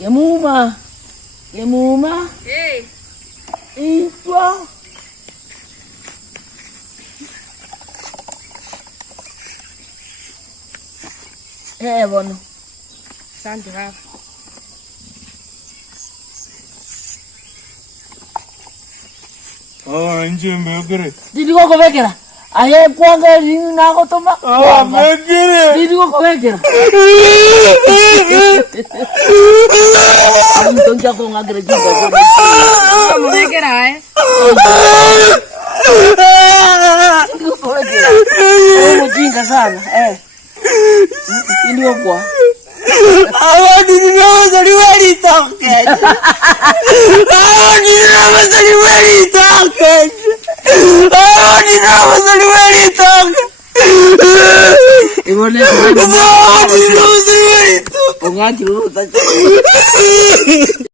Yamuma. Hey. Itwa. Bono. Asante baba. Nje megere. Didi ko vekera. Aye kwanga ringi nako toma. Megere. Didi ko vekera. Tonja ko ngagere jinga. Megera Didi ko vekera. Mjinga sana. Ndio kwa. Awadi ninawazaliwali toke. Awadi ninawazaliwali toke. Awadi ninawazaliwali toke. Ibole. Awadi ninawazaliwali toke. Ongaki lo.